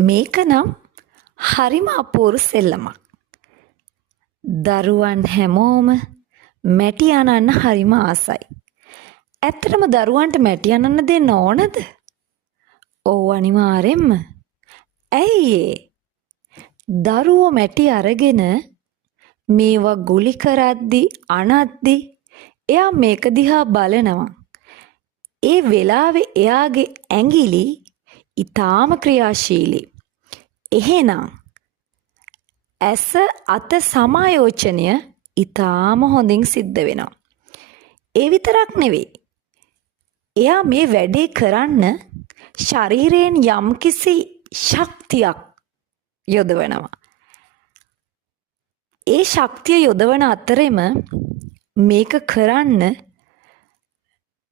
මේක නම් හරිම අපූරු සෙල්ලමක්. දරුවන් හැමෝම මැටි අනන්න හරිම ආසයි. ඇත්තටම දරුවන්ට මැටි අනන්න දෙන්න ඕනද? ඔව් අනිවාර්යෙන්ම. ඇයි ඒ? දරුවෝ මැටි අරගෙන මේවා ගුලි කරද්දි අනද්දි එයා මේක දිහා බලනවා. ඒ වෙලාවේ එයාගේ ඇඟිලි ඊටාම ක්‍රියාශීලී. එහෙනම් ඇස අත සමායෝචනය ඊටාම හොඳින් සිද්ධ වෙනවා. ඒ විතරක් නෙවෙයි. එයා මේ වැඩේ කරන්න ශරීරයෙන් යම්කිසි ශක්තියක් යොදවනවා. ඒ ශක්තිය යොදවන අතරෙම මේක කරන්න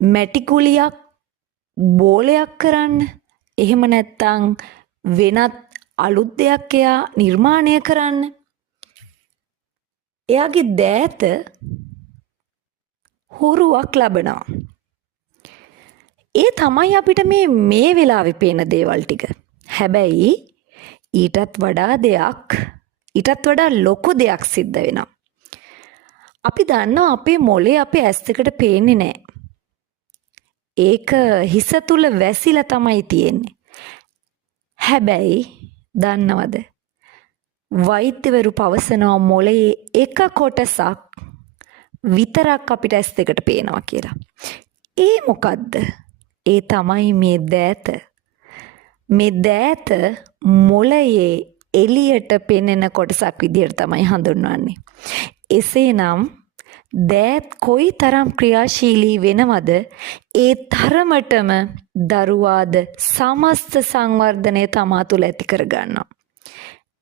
මැටි කුලියක් බෝලයක් කරන්න එහෙම නැත්නම් වෙනත් අලුත් දෙයක් එයා නිර්මාණය කරන්න එයාගේ දෑත හුරුවක් ලබනවා. ඒ තමයි අපිට මේ වෙලාවේ පේන දේවල් ටික. හැබැයි ඊටත් වඩා ලොකු දෙයක් සිද්ධ වෙනවා. අපි දන්නවා අපේ මොලේ අපේ ඇස් දෙකට පේන්නේ නැහැ. ඒක හිස තුල වැසිලා තමයි තියෙන්නේ. හැබැයි දන්නවද? වෛද්‍යවරු පවසනවා මොලේ එක කොටසක් විතරක් අපිට ඇස් දෙකට පේනවා කියලා. ඒ මොකද්ද? ඒ තමයි මේ දෑත. මේ දෑත මොලයේ එළියට පෙනෙන කොටසක් විදිහට තමයි හඳුන්වන්නේ. එසේනම් දෑත් කොයි තරම් ක්‍රියාශීලී වෙනවද ඒ තරමටම දරුවාද සමස්ත සංවර්ධනය තමා තුළ ඇති කරගන්නවා.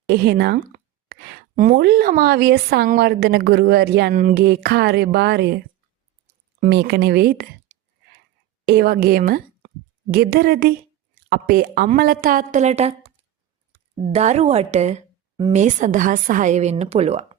එහෙනම් මුල්ලමාවිය සංවර්ධන ගුරුවරයන්ගේ කාර්යභාරය මේක නෙවෙයිද? ඒ වගේම ගෙදරදී අපේ අම්මලා තාත්තලටත් දරුවට මේ සඳහා සහාය වෙන්න පුළුවන්.